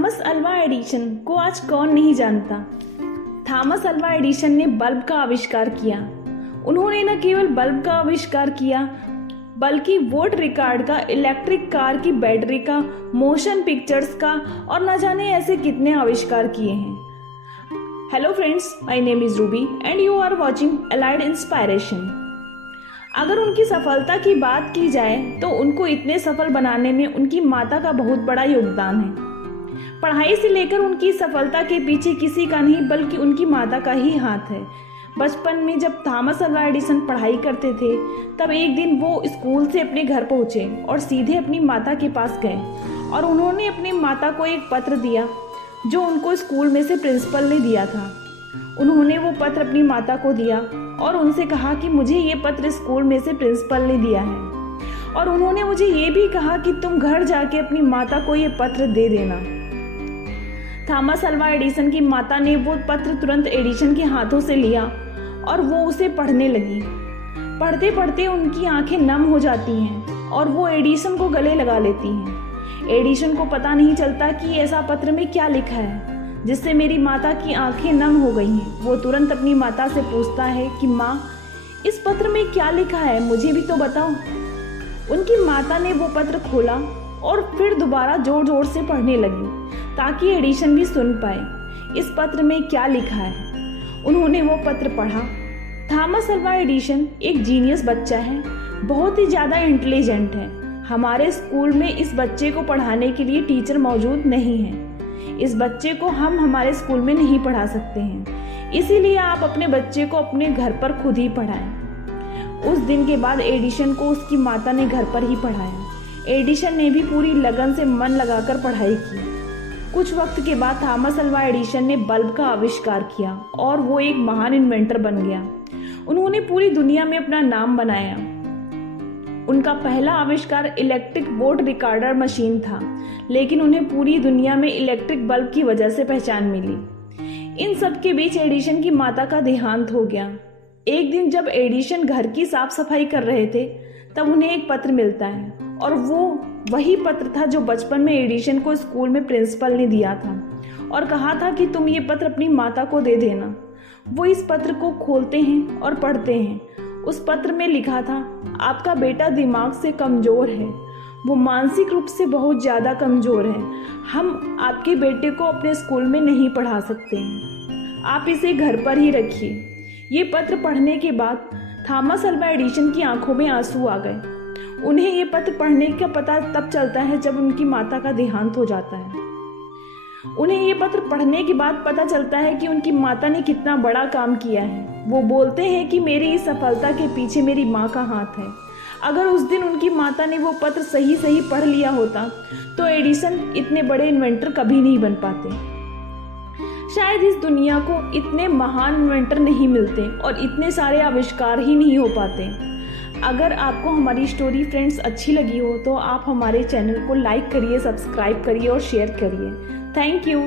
Thomas Alva Edison को आज कौन नहीं जानता। थॉमस अल्वा एडिसन ने बल्ब का आविष्कार किया। उन्होंने न केवल बल्ब का आविष्कार किया बल्कि वोट रिकॉर्ड का, इलेक्ट्रिक कार की बैटरी का, मोशन पिक्चर्स का और न जाने ऐसे कितने आविष्कार किए हैं। Hello friends, my name is Ruby and you are watching allied inspiration. अगर उनकी सफलता की बात की जाए तो उनको इतने सफल बनाने में उनकी माता का बहुत बड़ा योगदान है। पढ़ाई से लेकर उनकी सफलता के पीछे किसी का नहीं बल्कि उनकी माता का ही हाथ है। बचपन में जब थॉमस अल्वा एडिसन पढ़ाई करते थे तब एक दिन वो स्कूल से अपने घर पहुंचे और सीधे अपनी माता के पास गए और उन्होंने अपनी माता को एक पत्र दिया जो उनको स्कूल में से प्रिंसिपल ने दिया था। उन्होंने वो पत्र अपनी माता को दिया और उनसे कहा कि मुझे ये पत्र स्कूल में से प्रिंसिपल ने दिया है और उन्होंने मुझे ये भी कहा कि तुम घर जाके अपनी माता को ये पत्र दे देना। थॉमस अल्वा एडिसन की माता ने वो पत्र तुरंत एडिसन के हाथों से लिया और वो उसे पढ़ने लगी। पढ़ते पढ़ते उनकी आंखें नम हो जाती हैं और वो एडिसन को गले लगा लेती हैं। एडिसन को पता नहीं चलता कि ऐसा पत्र में क्या लिखा है जिससे मेरी माता की आंखें नम हो गई हैं। वो तुरंत अपनी माता से पूछता है कि माँ, इस पत्र में क्या लिखा है, मुझे भी तो बताओ। उनकी माता ने वो पत्र खोला और फिर दोबारा जोर जोर से पढ़ने लगी ताकि एडिसन भी सुन पाए इस पत्र में क्या लिखा है। उन्होंने वो पत्र पढ़ा। थॉमस अल्वा एडिसन एक जीनियस बच्चा है, बहुत ही ज़्यादा इंटेलिजेंट है। हमारे स्कूल में इस बच्चे को पढ़ाने के लिए टीचर मौजूद नहीं है। इस बच्चे को हम हमारे स्कूल में नहीं पढ़ा सकते हैं, इसीलिए आप अपने बच्चे को अपने घर पर खुद ही पढ़ाएं। उस दिन के बाद एडिसन को उसकी माता ने घर पर ही पढ़ाया। एडिसन ने भी पूरी लगन से मन लगाकर पढ़ाई की। कुछ वक्त के बाद थॉमस अल्वा एडिसन ने बल्ब का आविष्कार किया और वो एक महान इन्वेंटर बन गया। उन्होंने पूरी दुनिया में अपना नाम बनाया। उनका पहला आविष्कार इलेक्ट्रिक वोट रिकॉर्डर मशीन था, लेकिन उन्हें पूरी दुनिया में इलेक्ट्रिक बल्ब की वजह से पहचान मिली। इन सब के बीच एडिसन की माता का देहांत हो गया। एक दिन जब एडिसन घर की साफ सफाई कर रहे थे तब उन्हें एक पत्र मिलता है और वो वही पत्र था जो बचपन में एडिसन को स्कूल में प्रिंसिपल ने दिया था और कहा था कि तुम ये पत्र अपनी माता को दे देना। वो इस पत्र को खोलते हैं और पढ़ते हैं। उस पत्र में लिखा था, आपका बेटा दिमाग से कमज़ोर है, वो मानसिक रूप से बहुत ज़्यादा कमज़ोर है। हम आपके बेटे को अपने स्कूल में नहीं पढ़ा सकते हैं, आप इसे घर पर ही रखिए। ये पत्र पढ़ने के बाद थॉमस अल्वा एडिसन की आंखों में आंसू आ गए। उन्हें ये पत्र पढ़ने का पता तब चलता है जब उनकी माता का देहांत हो जाता है। उन्हें ये पत्र पढ़ने के बाद पता चलता है कि उनकी माता ने कितना बड़ा काम किया है। वो बोलते हैं कि मेरी इस सफलता के पीछे मेरी माँ का हाथ है। अगर उस दिन उनकी माता ने वो पत्र सही सही पढ़ लिया होता तो एडिसन इतने बड़े इन्वेंटर कभी नहीं बन पाते। शायद इस दुनिया को इतने महान इन्वेंटर नहीं मिलते और इतने सारे आविष्कार ही नहीं हो पाते। अगर आपको हमारी स्टोरी फ्रेंड्स अच्छी लगी हो तो आप हमारे चैनल को लाइक करिए, सब्सक्राइब करिए और शेयर करिए। Thank you.